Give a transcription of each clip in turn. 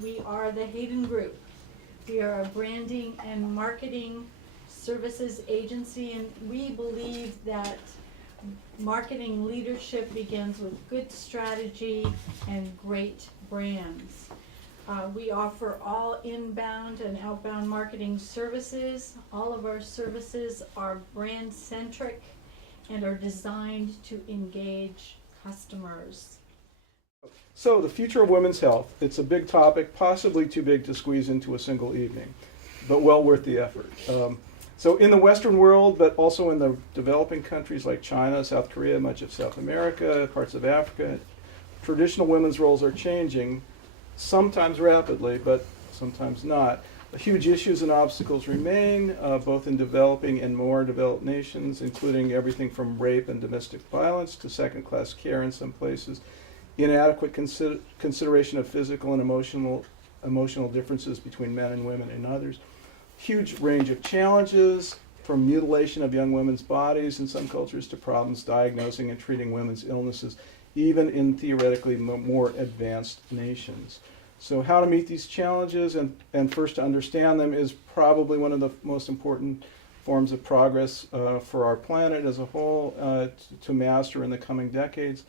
We are the Hayden Group. We are a branding and marketing services agency, and we believe that marketing leadership begins with good strategy and great brands. We offer all inbound and outbound marketing services. All of our services are brand-centric and are designed to engage customers. So the future of women's health, it's a big topic, possibly too big to squeeze into a single evening, but well worth the effort. So in the Western world, but also in the developing countries like China, South Korea, much of South America, parts of Africa, traditional women's roles are changing, sometimes rapidly, but sometimes not. Huge issues and obstacles remain, both in developing and more developed nations, including everything from rape and domestic violence to second-class care in some places, inadequate consideration of physical and emotional differences between men and women in others, huge range of challenges from mutilation of young women's bodies in some cultures to problems diagnosing and treating women's illnesses, even in theoretically more advanced nations. So how to meet these challenges and first to understand them is probably one of the most important forms of progress for our planet as a whole to master in the coming decades.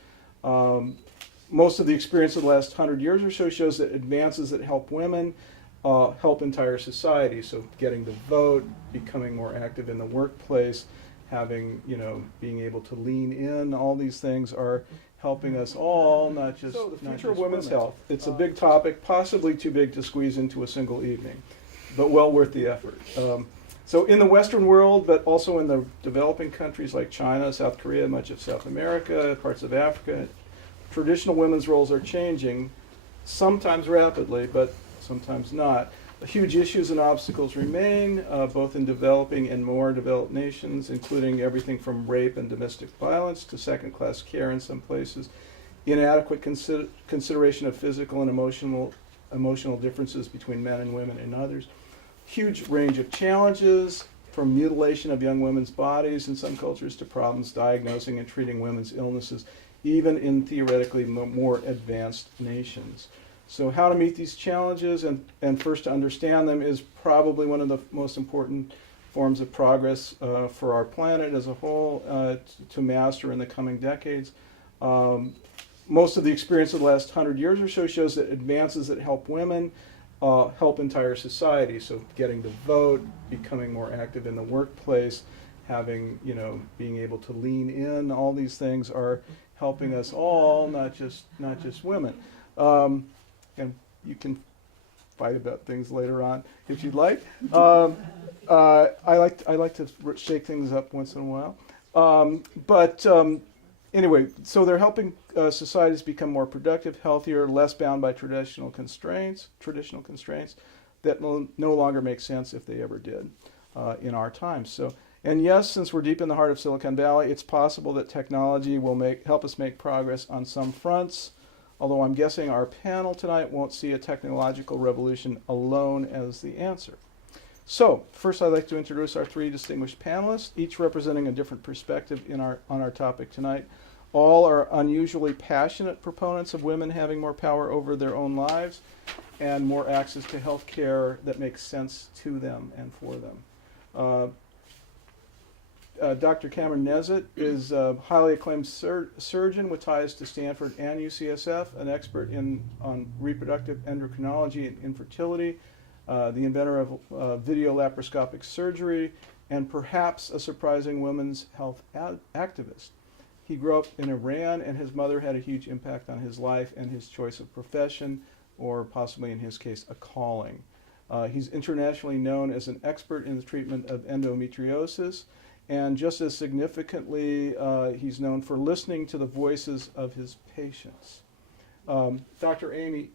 Most of the experience of the last 100 years or so shows that advances that help women help entire society. So getting to vote, becoming more active in the workplace, having, being able to lean in, all these things are helping us all, not just so the future of women's health. It's a big topic, possibly too big to squeeze into a single evening, but well worth the effort. So in the Western world, but also in the developing countries like China, South Korea, much of South America, parts of Africa, traditional women's roles are changing, sometimes rapidly, but sometimes not. Huge issues and obstacles remain, both in developing and more developed nations, including everything from rape and domestic violence to second-class care in some places, inadequate consideration of physical and emotional differences between men and women in others, huge range of challenges from mutilation of young women's bodies in some cultures to problems diagnosing and treating women's illnesses, even in theoretically more advanced nations. So how to meet these challenges and first to understand them is probably one of the most important forms of progress for our planet as a whole to master in the coming decades. Most of the experience of the last 100 years or so shows that advances that help women help entire society. So getting to vote, becoming more active in the workplace, having, being able to lean in, all these things are helping us all, not just women. And you can fight about things later on if you'd like. I like to shake things up once in a while. Anyway, so they're helping societies become more productive, healthier, less bound by traditional constraints that no longer make sense if they ever did in our times. So, and yes, since we're deep in the heart of Silicon Valley, it's possible that technology will help us make progress on some fronts, although I'm guessing our panel tonight won't see a technological revolution alone as the answer. So, first I'd like to introduce our three distinguished panelists, each representing a different perspective on our topic tonight. All are unusually passionate proponents of women having more power over their own lives and more access to health care that makes sense to them and for them. Dr. Camran Nezhat is a highly acclaimed surgeon with ties to Stanford and UCSF, an expert on reproductive endocrinology and infertility, the inventor of video laparoscopic surgery, and perhaps a surprising women's health activist. He grew up in Iran, and his mother had a huge impact on his life and his choice of profession, or possibly in his case, a calling. He's internationally known as an expert in the treatment of endometriosis, and just as significantly, he's known for listening to the voices of his patients. Dr. Amy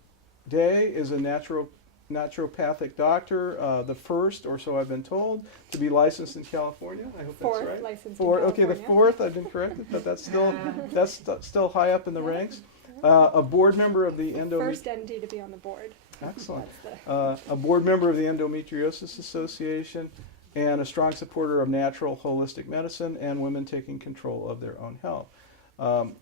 Day is a naturopathic doctor, the first, or so I've been told, to be licensed in California. I hope Fourth that's right. Licensed in California. Okay, the fourth. I've been corrected, but that's still high up in the ranks. A board member of the First ND to be on the board. Excellent. A board member of the Endometriosis Association, and a strong supporter of natural holistic medicine and women taking control of their own health.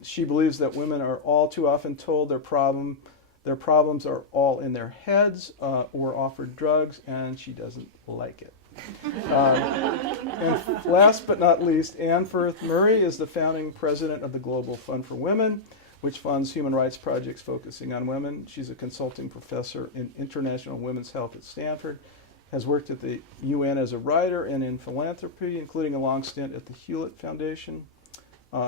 She believes that women are all too often told their Their problems are all in their heads or offered drugs, and she doesn't like it. And last but not least, Anne Firth Murray is the founding president of the Global Fund for Women, which funds human rights projects focusing on women. She's a consulting professor in international women's health at Stanford, has worked at the UN as a writer and in philanthropy, including a long stint at the Hewlett Foundation.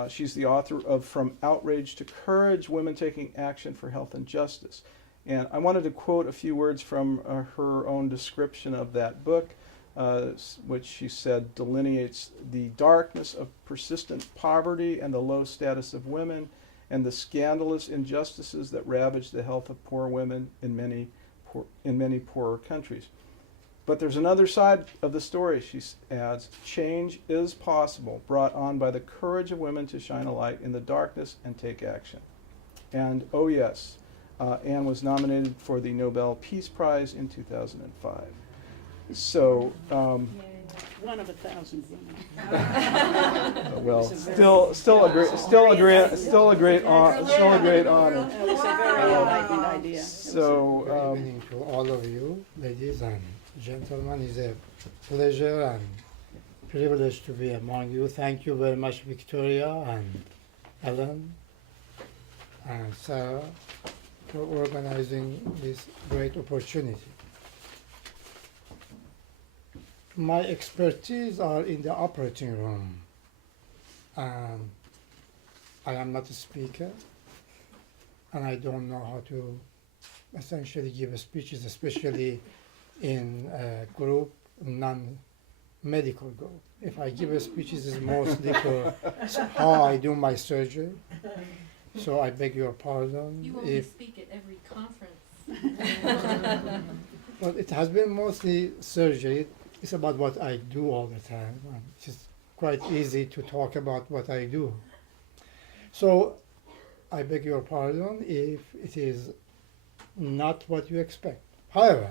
She's the author of From Outrage to Courage, Women Taking Action for Health and Justice. And I wanted to quote a few words from her own description of that book, which she said delineates the darkness of persistent poverty and the low status of women and the scandalous injustices that ravage the health of poor women in many poorer countries. But there's another side of the story, she adds. Change is possible, brought on by the courage of women to shine a light in the darkness and take action. And oh yes, Anne was nominated for the Nobel Peace Prize in 2005. So, one of 1,000 women. well, still a great honor. It was a very enlightened idea. So, Good evening to all of you, ladies and gentlemen. It's a pleasure and privilege to be among you. Thank you very much, Victoria and Ellen and Sarah, for organizing this great opportunity. My expertise are in the operating room. I am not a speaker, and I don't know how to essentially give speeches, especially in a group, non-medical group. If I give speeches, it's mostly for how I do my surgery. So I beg your pardon. You only speak at every conference. Well, it has been mostly surgery. It's about what I do all the time. It's just quite easy to talk about what I do. So I beg your pardon if it is not what you expect. However,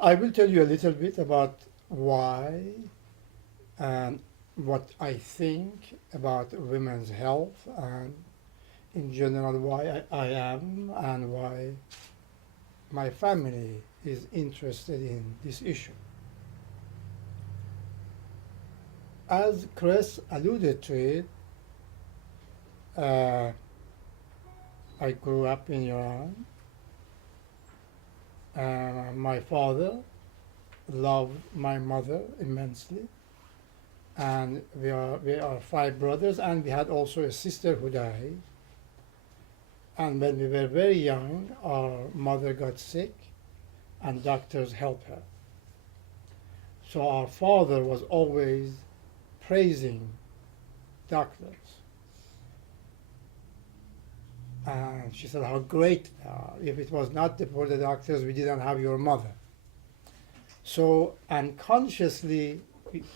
I will tell you a little bit about why and what I think about women's health and in general why I am and why my family is interested in this issue. As Chris alluded to it, I grew up in Iran. My father loved my mother immensely, and we are 5 brothers, and we had also a sister who died. And when we were very young, our mother got sick, and doctors helped her. So our father was always praising doctors. And she said, how great they are. If it was not for the doctors, we didn't have your mother. So unconsciously,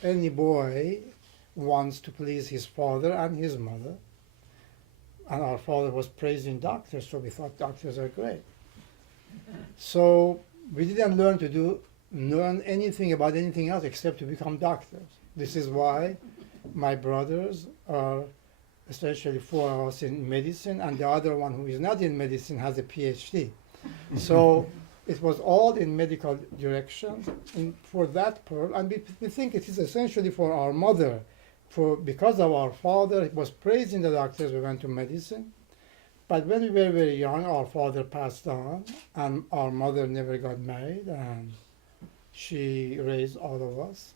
any boy wants to please his father and his mother. And our father was praising doctors, so we thought doctors are great. So we didn't learn anything about anything else except to become doctors. This is why my brothers are essentially 4 of us in medicine, and the other one who is not in medicine has a PhD. So it was all in medical direction for that purpose, and we think it is essentially for our mother. Because of our father was praising the doctors, we went to medicine. But when we were very young, our father passed on, and our mother never got married, and she raised all of us.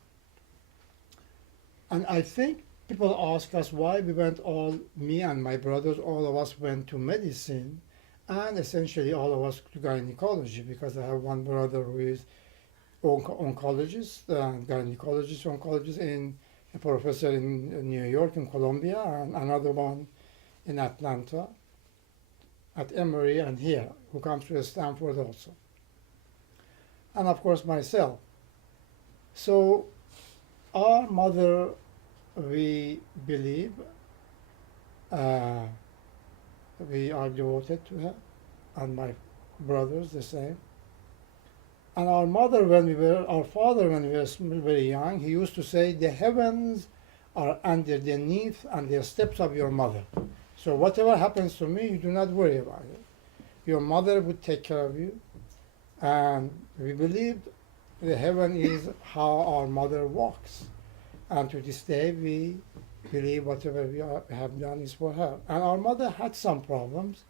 And I think people ask us why we went me and my brothers, all of us went to medicine, and essentially all of us to gynecology, because I have one brother who is oncologist, oncologist in a professor in New York, in Columbia, and another one in Atlanta, at Emory, and here, who comes to Stanford also. And of course myself. So our mother, we believe, we are devoted to her, and my brothers the same. And our father, when we were very young, he used to say, the heavens are underneath and the steps of your mother. So whatever happens to me, you do not worry about it. your mother would take care of you, and we believed the heaven is how our mother walks. And to this day, we believe whatever have done is for her. And our mother had some problems,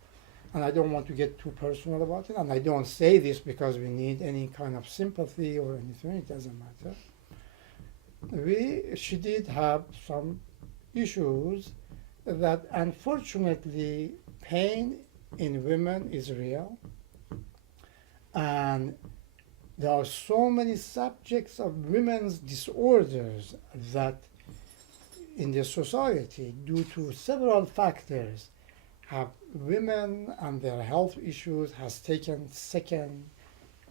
and I don't want to get too personal about it, and I don't say this because we need any kind of sympathy or anything, it doesn't matter. She did have some issues that unfortunately pain in women is real, and there are so many subjects of women's disorders that in the society, due to several factors, have women and their health issues has taken second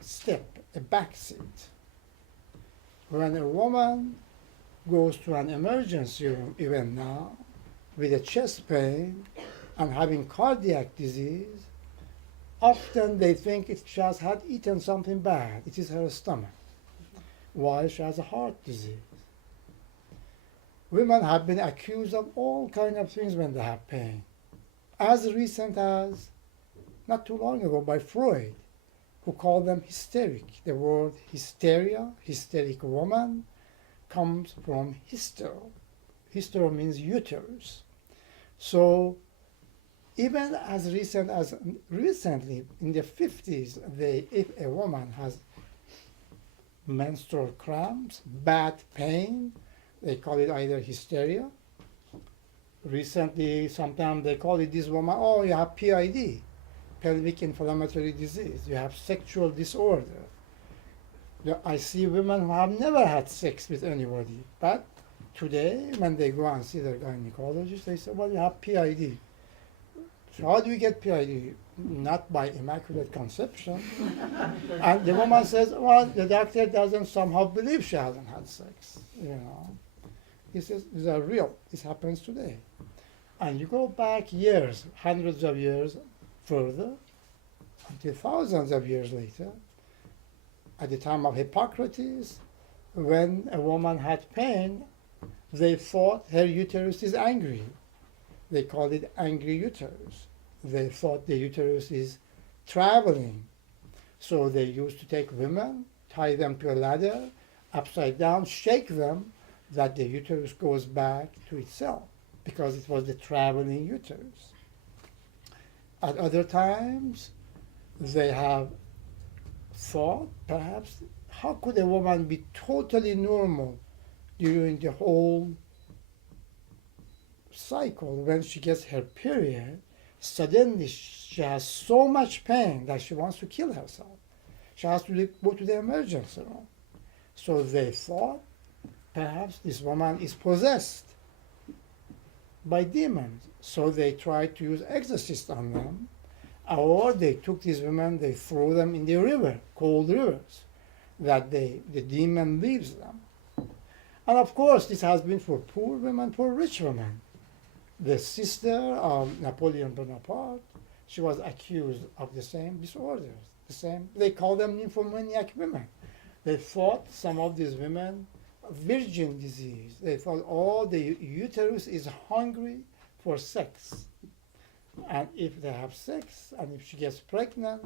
step, a backseat. When a woman goes to an emergency room, even now, with a chest pain and having cardiac disease, often they think she has had eaten something bad. It is her stomach, while she has a heart disease. Women have been accused of all kinds of things when they have pain. As recent as not too long ago by Freud, who called them hysteric. The word hysteria, hysteric woman, comes from hystero. Hystero means uterus. So even as recently, in the 50s, if a woman has menstrual cramps, bad pain, they call it either hysteria. Recently, sometimes they call it this woman, oh, you have PID, pelvic inflammatory disease. You have sexual disorder. I see women who have never had sex with anybody, but today, when they go and see their gynecologist, they say, well, you have PID. So how do we get PID? Not by immaculate conception. And the woman says, well, the doctor doesn't somehow believe she hasn't had sex. You know, he says, these are real. This happens today. And you go back years, hundreds of years further, until thousands of years later, at the time of Hippocrates, when a woman had pain, they thought her uterus is angry. They called it angry uterus. They thought the uterus is traveling. So they used to take women, tie them to a ladder, upside down, shake them, that the uterus goes back to itself, because it was the traveling uterus. At other times, they have thought, perhaps, how could a woman be totally normal during the whole cycle? When she gets her period, suddenly she has so much pain that she wants to kill herself. She has to go to the emergency room. So they thought perhaps this woman is possessed by demons. So they tried to use exorcists on them, or they took these women, they threw them in the river, cold rivers, that the demon leaves them. And of course, this has been for poor women, for rich women. The sister of Napoleon Bonaparte, she was accused of the same disorders. They call them nymphomaniac women. They thought some of these women, virgin disease. They thought, oh, the uterus is hungry for sex. And if they have sex, and if she gets pregnant,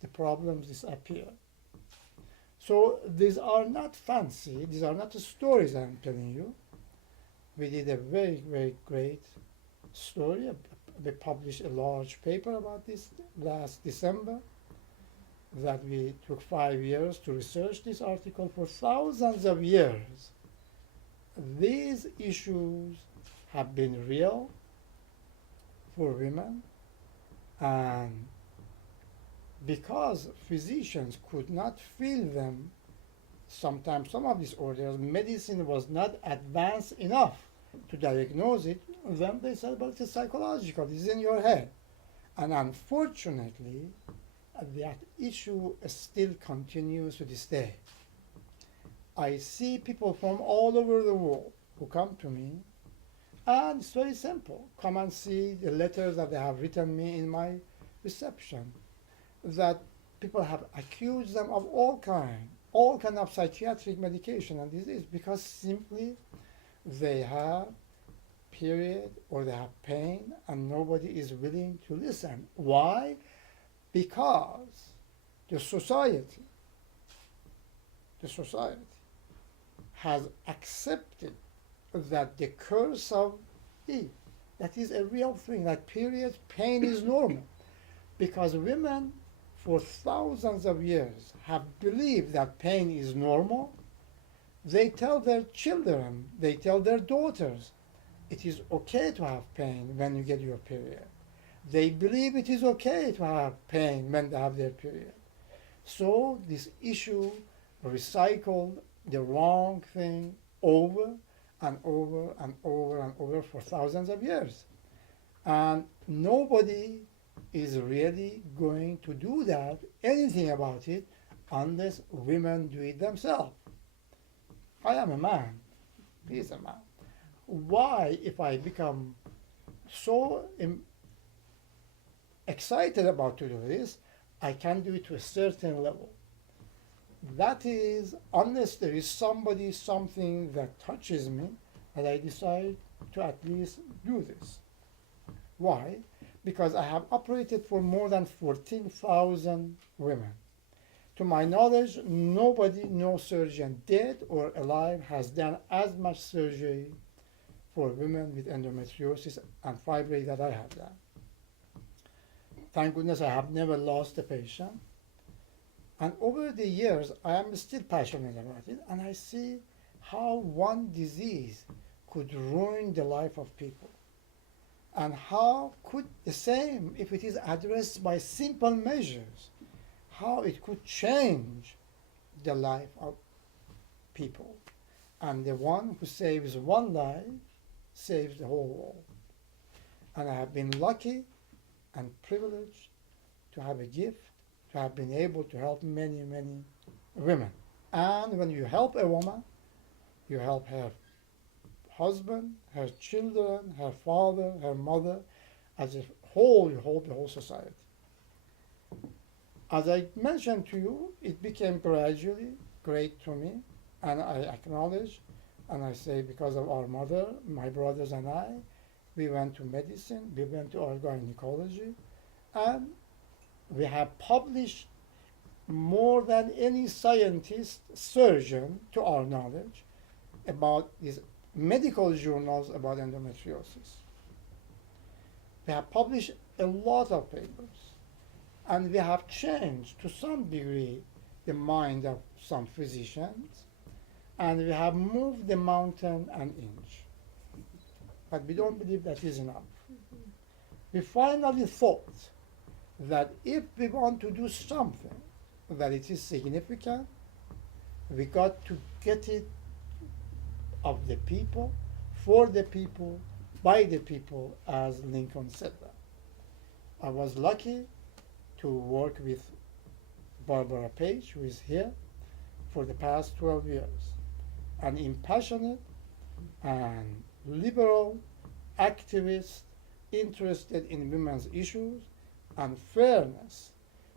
the problems disappear. So these are not fancy, these are not the stories I'm telling you. We did a very, very great story. We published a large paper about this last December, that we took 5 years to research this article. For thousands of years, these issues have been real for women, and because physicians could not feel them, sometimes some of these disorders, medicine was not advanced enough to diagnose it, then they said, well, it's psychological, it's in your head. And unfortunately, that issue still continues to this day. I see people from all over the world who come to me, and it's very simple. Come and see the letters that they have written me in my reception, that people have accused them of all kind of psychiatric medication and disease, because simply they have period or they have pain and nobody is willing to listen. Why? because the society has accepted that the curse of Eve, that is a real thing, that period pain is normal. Because women for thousands of years have believed that pain is normal. They tell their children, they tell their daughters, it is okay to have pain when you get your period. They believe it is okay to have pain when they have their period. So this issue recycled the wrong thing over and over and over and over for thousands of years. And nobody is really going to do that, anything about it, unless women do it themselves. I am a man. He is a man. Why, if I become so excited about to do this, I can do it to a certain level? That is, unless there is somebody, something that touches me, that I decide to at least do this. Why? Because I have operated for more than 14,000 women. To my knowledge, nobody, no surgeon, dead or alive, has done as much surgery for women with endometriosis and fibroid that I have done. Thank goodness I have never lost a patient. And over the years, I am still passionate about it, and I see how one disease could ruin the life of people. And how could the same, if it is addressed by simple measures, how it could change the life of people. And the one who saves one life saves the whole world. And I have been lucky and privileged to have a gift, to have been able to help many, many women. And when you help a woman, you help her husband, her children, her father, her mother, as a whole, you help the whole society. As I mentioned to you, it became gradually great to me, and I acknowledge, and I say because of our mother, my brothers and I, we went to medicine, we went to our gynecology, and we have published more than any scientist, surgeon, to our knowledge, about these medical journals about endometriosis. We have published a lot of papers, and we have changed to some degree the mind of some physicians, and we have moved the mountain an inch. But we don't believe that is enough. We finally thought that if we want to do something that it is significant, we got to get it of the people, for the people, by the people, as Lincoln said that. I was lucky to work with Barbara Page, who is here, for the past 12 years. An impassionate and liberal activist interested in women's issues and fairness.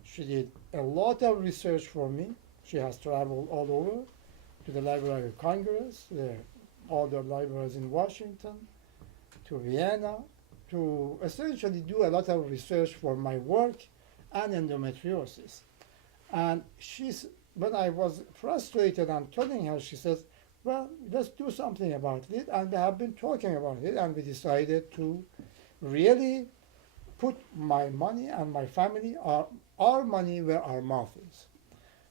She did a lot of research for me. She has traveled all over to the Library of Congress, the other libraries in Washington, to Vienna, to essentially do a lot of research for my work and endometriosis. And when I was frustrated and telling her, she says, well, let's do something about it. And we have been talking about it, and we decided to really put my money and my family, our money where our mouth is.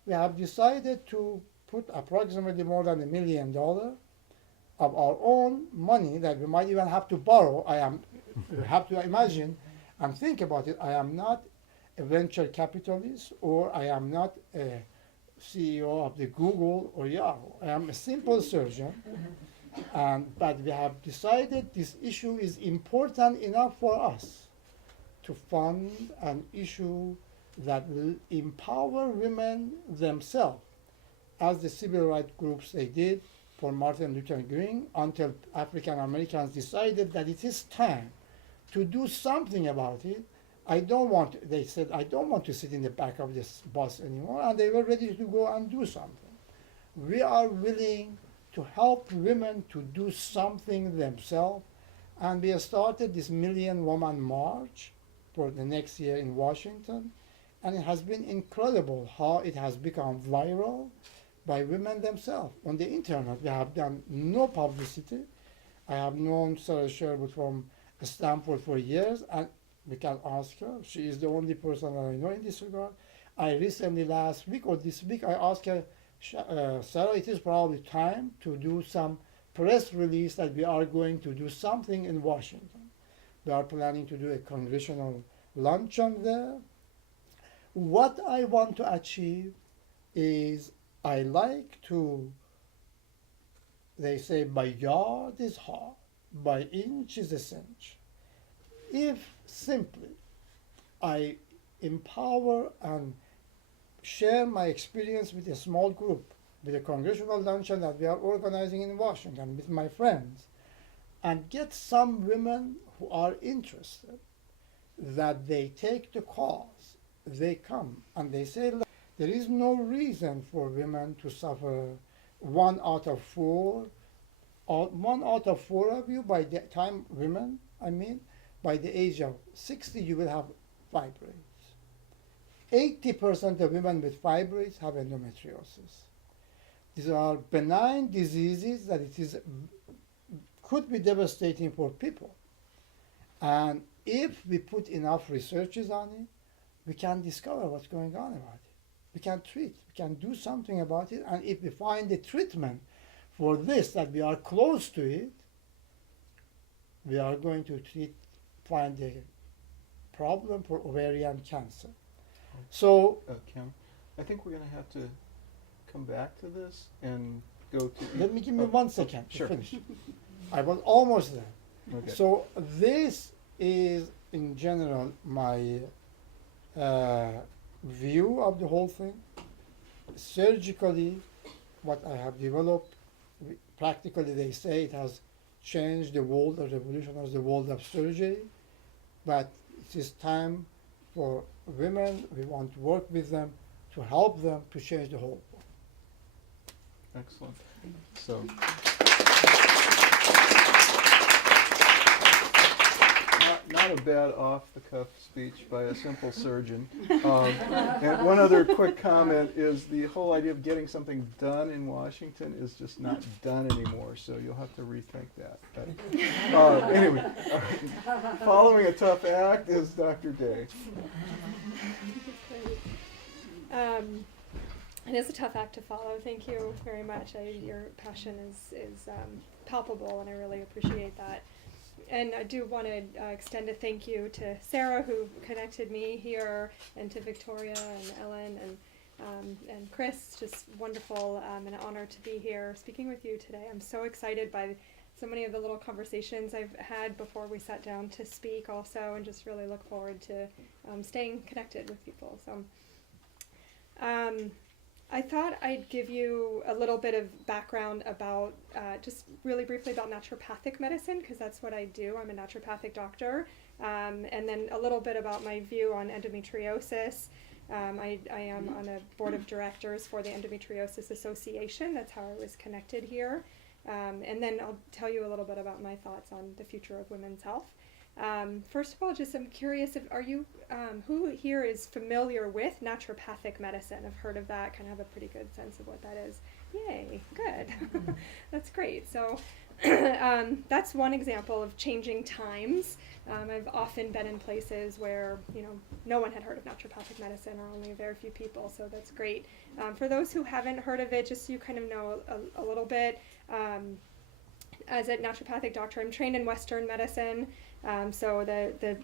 We have decided to put approximately more than $1 million of our own money that we might even have to borrow. You have to imagine and think about it. I am not a venture capitalist, or I am not a CEO of the Google or Yahoo. I am a simple surgeon, but we have decided this issue is important enough for us to fund an issue that will empower women themselves, as the civil rights groups they did for Martin Luther King, until African Americans decided that it is time to do something about it. They said, I don't want to sit in the back of this bus anymore, and they were ready to go and do something. We are willing to help women to do something themselves, and we have started this Million Woman March for the next year in Washington, And it has been incredible how it has become viral by women themselves on the internet. We have done no publicity. I have known Sarah Sherwood from Stanford for years, and we can ask her. She is the only person that I know in this regard. I recently, last week or this week, I asked her, Sarah, it is probably time to do some press release that we are going to do something in Washington. We are planning to do a congressional luncheon there. What I want to achieve is I like to, they say, by yard is hard, by inch is a cinch. If simply I empower and share my experience with a small group, with a congressional luncheon that we are organizing in Washington with my friends, and get some women who are interested, that they take the cause, they come and they say, look, there is no reason for women to suffer 1 out of 4, or 1 out of 4 of you by the time women, by the age of 60, you will have fibroids. 80% of women with fibroids have endometriosis. These are benign diseases that could be devastating for people. And if we put enough researches on it, we can discover what's going on about it. We can treat, we can do something about it, and if we find a treatment for this, that we are close to it, we are going to find a problem for ovarian cancer. So, Cam, I think we're going to have to come back to this and go to... let me give me 1 second to sure. finish. I was almost there. Okay. So this is, in general, my view of the whole thing. Surgically, what I have developed, practically they say it has changed the world or revolutionized the world of surgery, but it is time for women, we want to work with them to help them to change the whole world. Excellent. So, not a bad off-the-cuff speech by a simple surgeon. And one other quick comment is the whole idea of getting something done in Washington is just not done anymore, so you'll have to rethink that. But, anyway, following a tough act is Dr. Day. It is a tough act to follow. Thank you very much. Your passion is palpable, and I really appreciate that. And I do want to extend a thank you to Sarah, who connected me here, and to Victoria and Ellen and Chris. Just wonderful and an honor to be here speaking with you today. I'm so excited by so many of the little conversations I've had before we sat down to speak also, and just really look forward to staying connected with people. So I thought I'd give you a little bit of background about, just really briefly about naturopathic medicine, because that's what I do. I'm a naturopathic doctor. And then a little bit about my view on endometriosis. I am on a board of directors for the Endometriosis Association. That's how I was connected here. And then I'll tell you a little bit about my thoughts on the future of women's health. First of all, just I'm curious, who here is familiar with naturopathic medicine? I've heard of that, kind of have a pretty good sense of what that is. Yay, good. That's great. So that's one example of changing times. I've often been in places where, no one had heard of naturopathic medicine, or only a very few people, so that's great. For those who haven't heard of it, just so you kind of know a little bit, as a naturopathic doctor, I'm trained in Western medicine. So the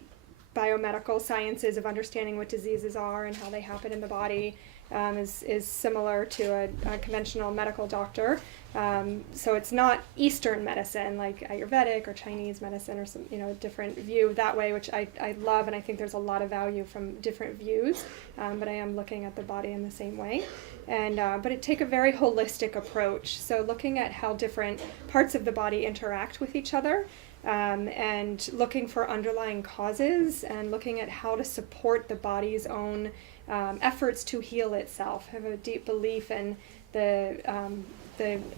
biomedical sciences of understanding what diseases are and how they happen in the body is similar to a conventional medical doctor. So it's not Eastern medicine like Ayurvedic or Chinese medicine or some different view that way, which I love, and I think there's a lot of value from different views. But I am looking at the body in the same way. And but it take a very holistic approach. So looking at how different parts of the body interact with each other. And looking for underlying causes and looking at how to support the body's own efforts to heal itself. I have a deep belief in the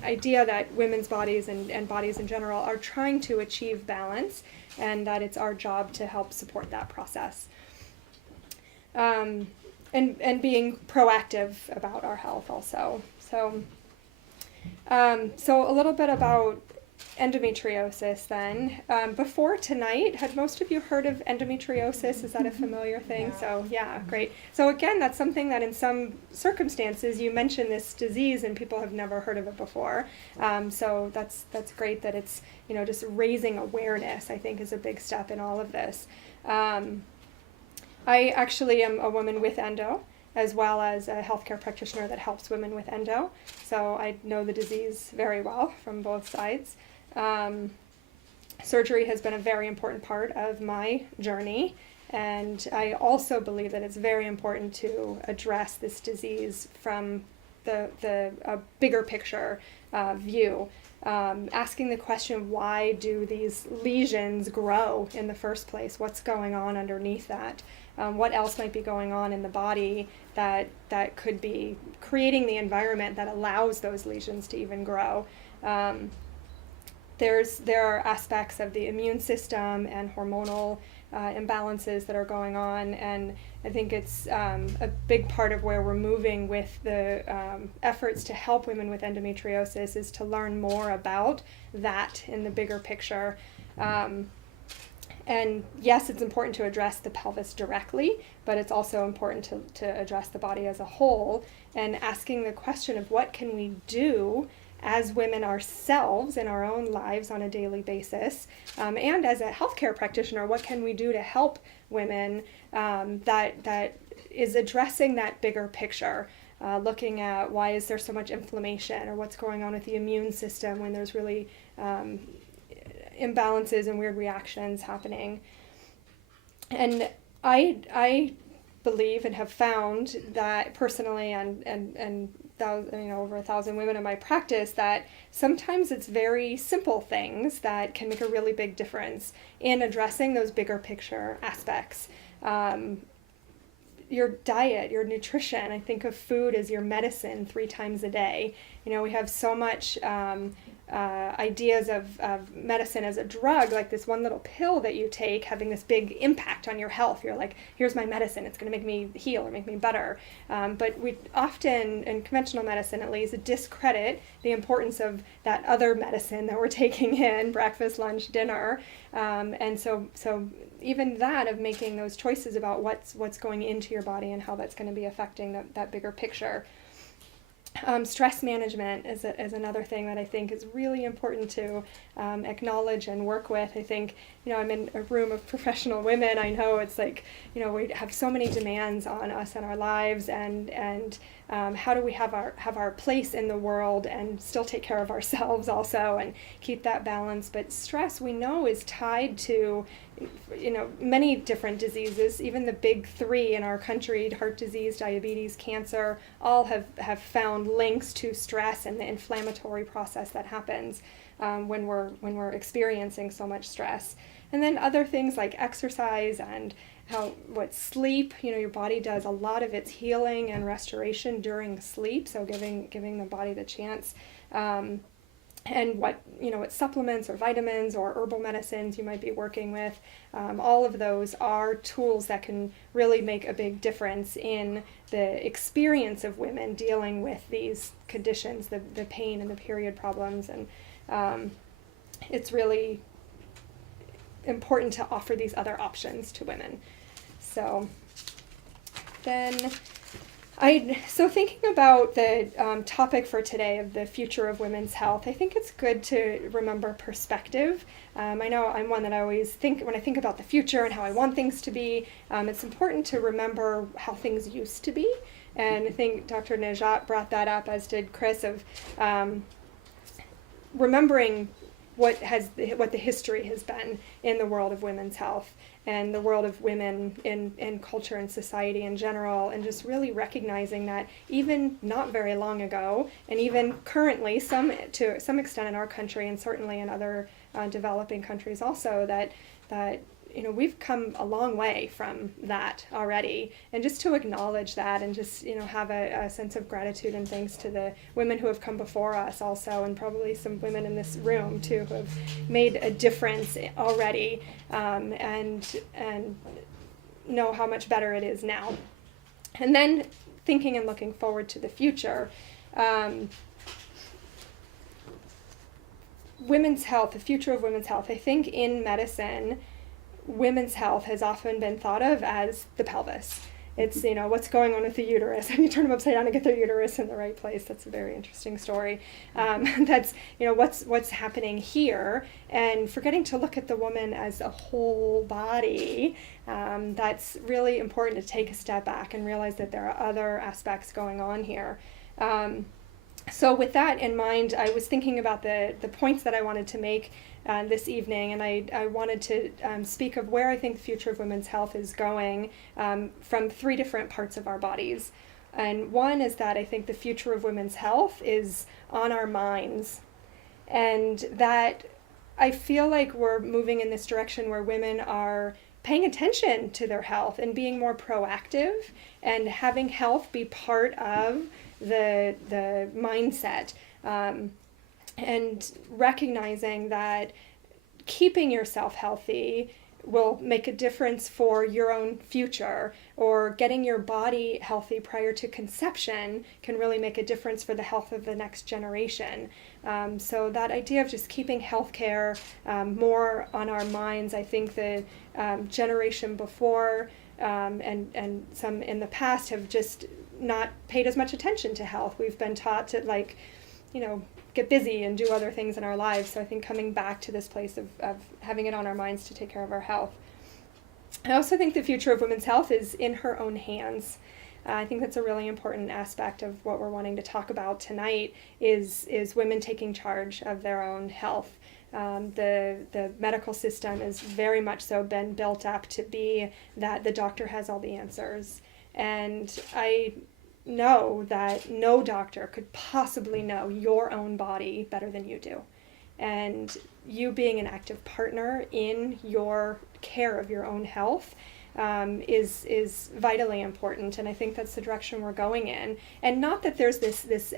idea that women's bodies and bodies in general are trying to achieve balance, and that it's our job to help support that process. and being proactive about our health also. So a little bit about endometriosis then. Before tonight, had most of you heard of endometriosis? Is that a familiar thing? So yeah, great. So again, that's something that in some circumstances you mention this disease and people have never heard of it before. So that's great that it's, just raising awareness, I think, is a big step in all of this. I actually am a woman with endo, as well as a healthcare practitioner that helps women with endo. So I know the disease very well from both sides. Surgery has been a very important part of my journey, and I also believe that it's very important to address this disease from the bigger picture view. Asking the question, why do these lesions grow in the first place? What's going on underneath that? What else might be going on in the body that could be creating the environment that allows those lesions to even grow? There are aspects of the immune system and hormonal imbalances that are going on, and I think it's a big part of where we're moving with the efforts to help women with endometriosis is to learn more about that in the bigger picture. And yes, it's important to address the pelvis directly, but it's also important to address the body as a whole, and asking the question of what can we do as women ourselves in our own lives on a daily basis, and as a healthcare practitioner, what can we do to help women that is addressing that bigger picture, looking at why is there so much inflammation, or what's going on with the immune system when there's really imbalances and weird reactions happening. And I believe and have found that personally, and over 1,000 women in my practice, that sometimes it's very simple things that can make a really big difference in addressing those bigger picture aspects. Your diet, your nutrition, I think of food as your medicine 3 times a day. We have so much ideas of medicine as a drug, like this one little pill that you take having this big impact on your health. You're like, here's my medicine, it's going to make me heal or make me better. But we often, in conventional medicine at least, discredit the importance of that other medicine that we're taking in, breakfast, lunch, dinner. And so even that, of making those choices about what's going into your body and how that's going to be affecting that bigger picture. Stress management is another thing that I think is really important to acknowledge and work with. I think, I'm in a room of professional women. I know it's like, we have so many demands on us and our lives, and how do we have our place in the world and still take care of ourselves also and keep that balance. But stress, we know, is tied to many different diseases. Even the big 3 in our country, heart disease, diabetes, cancer, all have found links to stress and the inflammatory process that happens when we're experiencing so much stress. And then other things like exercise and what sleep, your body does a lot of its healing and restoration during sleep, so giving the body the chance. And what supplements or vitamins or herbal medicines you might be working with. All of those are tools that can really make a big difference in the experience of women dealing with these conditions, the pain and the period problems. And it's really important to offer these other options to women. So then, so thinking about the topic for today of the future of women's health, I think it's good to remember perspective. I know I'm one that I always think, when I think about the future and how I want things to be, it's important to remember how things used to be. And I think Dr. Nezhat brought that up, as did Chris, of remembering what the history has been in the world of women's health and the world of women in culture and society in general, and just really recognizing that even not very long ago, and even currently, to some extent in our country, and certainly in other developing countries also, that we've come a long way from that already. And just to acknowledge that, and just have a sense of gratitude and thanks to the women who have come before us also, and probably some women in this room too who have made a difference already, and know how much better it is now. And then thinking and looking forward to the future. Women's health, the future of women's health. I think in medicine, women's health has often been thought of as the pelvis. It's, what's going on with the uterus. And you turn them upside down and get their uterus in the right place. That's a very interesting story. That's, what's happening here. And forgetting to look at the woman as a whole body. That's really important to take a step back and realize that there are other aspects going on here. So with that in mind, I was thinking about the points that I wanted to make this evening, and I wanted to speak of where I think the future of women's health is going from 3 different parts of our bodies. And one is that I think the future of women's health is on our minds, and that I feel like we're moving in this direction where women are paying attention to their health and being more proactive and having health be part of the mindset, and recognizing that keeping yourself healthy will make a difference for your own future, or getting your body healthy prior to conception can really make a difference for the health of the next generation. So that idea of just keeping healthcare more on our minds, I think the generation before and some in the past have just not paid as much attention to health. We've been taught to get busy and do other things in our lives. So I think coming back to this place of having it on our minds to take care of our health. I also think the future of women's health is in her own hands. I think that's a really important aspect of what we're wanting to talk about tonight is women taking charge of their own health. The medical system has very much so been built up to be that the doctor has all the answers. And I know that no doctor could possibly know your own body better than you do. And you being an active partner in your care of your own health is vitally important, and I think that's the direction we're going in. And not that there's this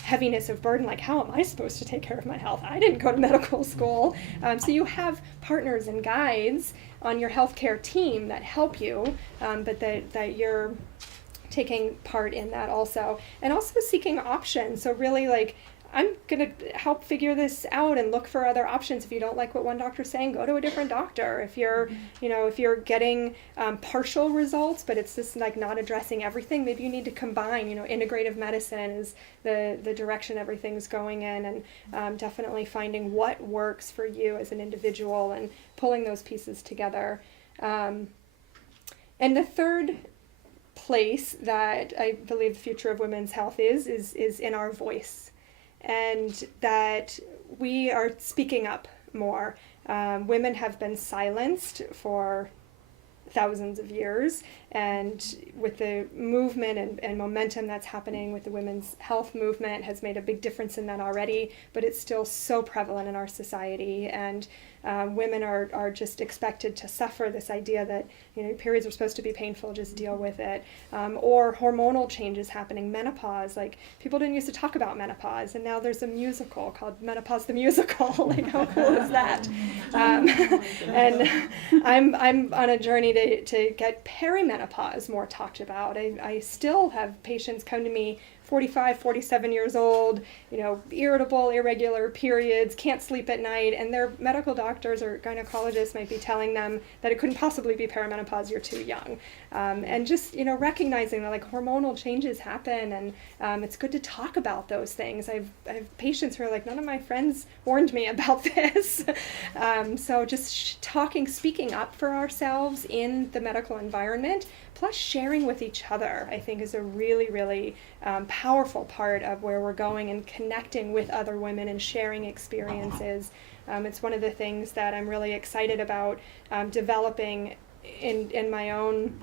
heaviness of burden, like how am I supposed to take care of my health? I didn't go to medical school. So you have partners and guides on your healthcare team that help you, but that you're taking part in that also. And also seeking options. So really I'm going to help figure this out and look for other options. If you don't like what one doctor's saying, go to a different doctor. If you're, if you're getting partial results, but it's just not addressing everything, maybe you need to combine, integrative medicine is the direction everything's going in, and definitely finding what works for you as an individual and pulling those pieces together. And the third place that I believe the future of women's health is in our voice. And that we are speaking up more. Women have been silenced for thousands of years, and with the movement and momentum that's happening with the women's health movement has made a big difference in that already, but it's still so prevalent in our society, and women are just expected to suffer this idea that periods are supposed to be painful, just deal with it, or hormonal changes happening, menopause. People didn't used to talk about menopause, and now there's a musical called Menopause the Musical. How cool is that? And I'm on a journey to get perimenopause more talked about. I still have patients come to me 45, 47 years old, irritable, irregular periods, can't sleep at night, and their medical doctors or gynecologists might be telling them that it couldn't possibly be perimenopause, you're too young. And just, recognizing that hormonal changes happen, and it's good to talk about those things. I have patients who are none of my friends warned me about this. So just speaking up for ourselves in the medical environment, plus sharing with each other, I think is a really, really powerful part of where we're going, and connecting with other women and sharing experiences. It's one of the things that I'm really excited about developing in my own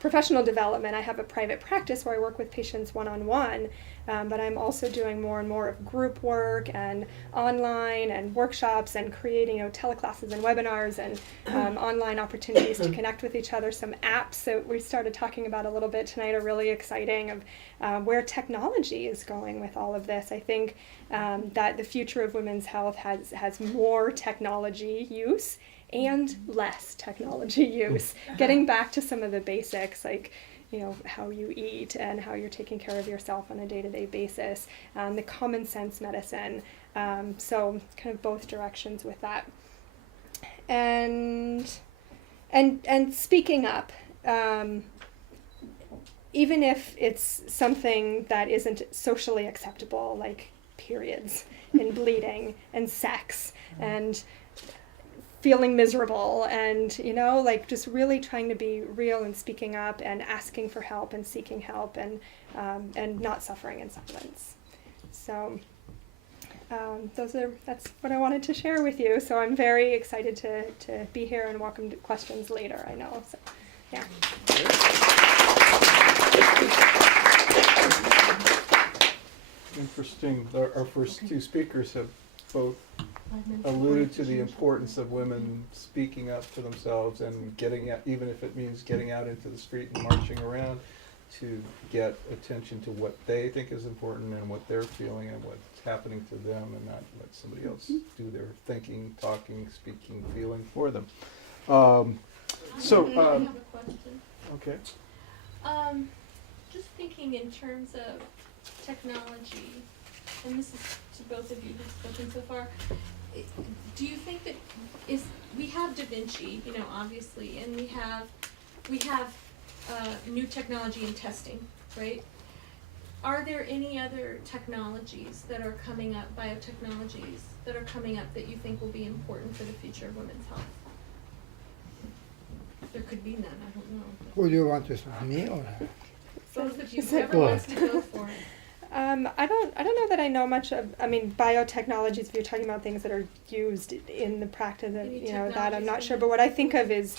professional development. I have a private practice where I work with patients one-on-one, but I'm also doing more and more of group work and online and workshops and creating teleclasses and webinars and online opportunities to connect with each other. Some apps that we started talking about a little bit tonight are really exciting, of where technology is going with all of this. I think that the future of women's health has more technology use and less technology use. Getting back to some of the basics, how you eat and how you're taking care of yourself on a day-to-day basis, the common sense medicine. So kind of both directions with that. And speaking up, even if it's something that isn't socially acceptable, like periods and bleeding and sex and feeling miserable, and just really trying to be real and speaking up and asking for help and seeking help, and not suffering in silence. So that's what I wanted to share with you. So I'm very excited to be here and welcome questions later, I know. So, yeah. Interesting. Our first two speakers have both alluded to the importance of women speaking up for themselves and getting out, even if it means getting out into the street and marching around, to get attention to what they think is important and what they're feeling and what's happening to them, and not let somebody else do their thinking, talking, speaking, feeling for them. I have a question. Okay. Just thinking in terms of technology, and this is to both of you who've spoken so far, do you think that we have Da Vinci, obviously, and we have new technology in testing, right? Are there any other technologies that are coming up, biotechnologies that are coming up, that you think will be important for the future of women's health? There could be none, I don't know. Who do you want to say, me or her? Both of you, Is it whoever wants to go for it. I don't know that I know much of. I mean, biotechnologies. If you're talking about things that are used in the practice of, Any that I'm not technologies sure. But what I think of is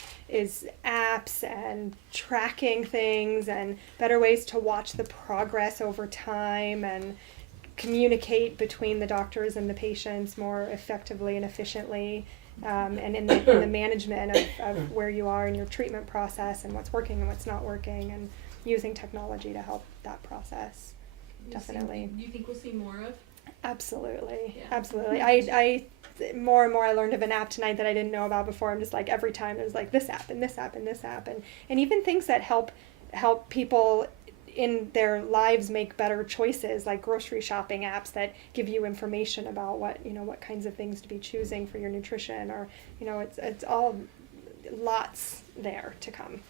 apps and tracking things and better ways to watch the progress over time and communicate between the doctors and the patients more effectively and efficiently, and in the management of where you are in your treatment process and what's working and what's not working, and using technology to help that process. Definitely. You think we'll see more of? Absolutely. Yeah. Absolutely. I more and more I learned of an app tonight that I didn't know about before. I'm just like, every time there's like this app and this app and this app, and even things that help people in their lives make better choices, like grocery shopping apps that give you information about what kinds of things to be choosing for your nutrition, or it's all lots there to come.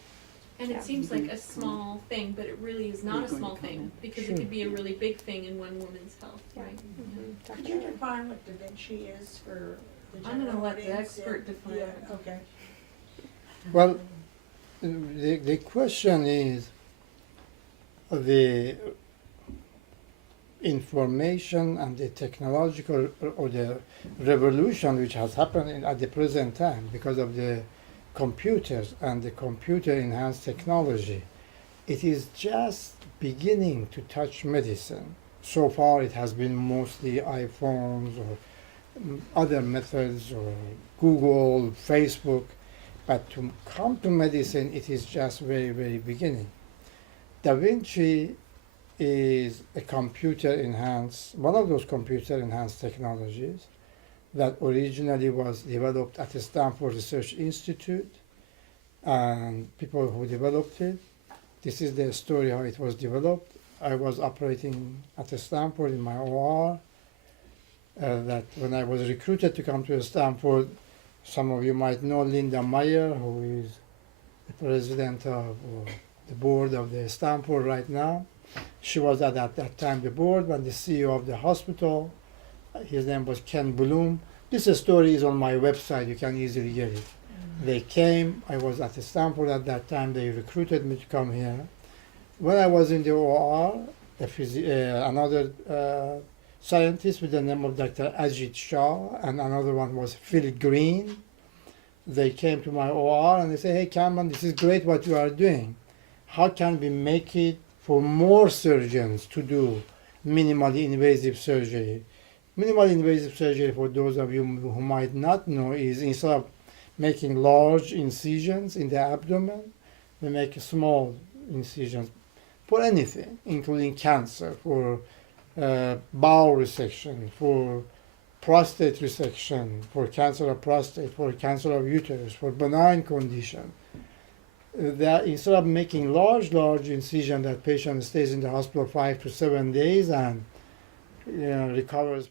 And it seems like a small thing, but it really is not a small thing, because it could be a really big thing in one woman's health, Yeah. right? Mm-hmm. Could you define what Da Vinci is for the I'm general gonna let the audience? expert define Yeah, it. okay. Well, the question is the information and the technological or the revolution which has happened at the present time because of the computers and the computer enhanced technology. It is just beginning to touch medicine. So far it has been mostly iPhones or other methods, or Google, Facebook, but to come to medicine it is just very, very beginning. Da Vinci is a computer enhanced, one of those computer enhanced technologies that originally was developed at the Stanford Research Institute, and people who developed it. This is the story how it was developed. I was operating at Stanford in my OR. That when I was recruited to come to Stanford, some of you might know Linda Meyer, who is the president of the board of the Stanford right now. She was at that time the board, when the CEO of the hospital. His name was Ken Bloom. This story is on my website. You can easily get it. They came. I was at Stanford at that time. They recruited me to come here. When I was in the OR, another scientist with the name of Dr. Ajit Shah, and another one was Phil Green. They came to my OR and they said, "Hey, Camran, this is great what you are doing. How can we make it for more surgeons to do minimally invasive surgery?" Minimally invasive surgery, for those of you who might not know, is instead of making large incisions in the abdomen, we make small incisions for anything, including cancer, for bowel resection, for prostate resection, for cancer of prostate, for cancer of uterus, for benign condition. that instead of making large incision, that patient stays in the hospital 5 to 7 days and recovers.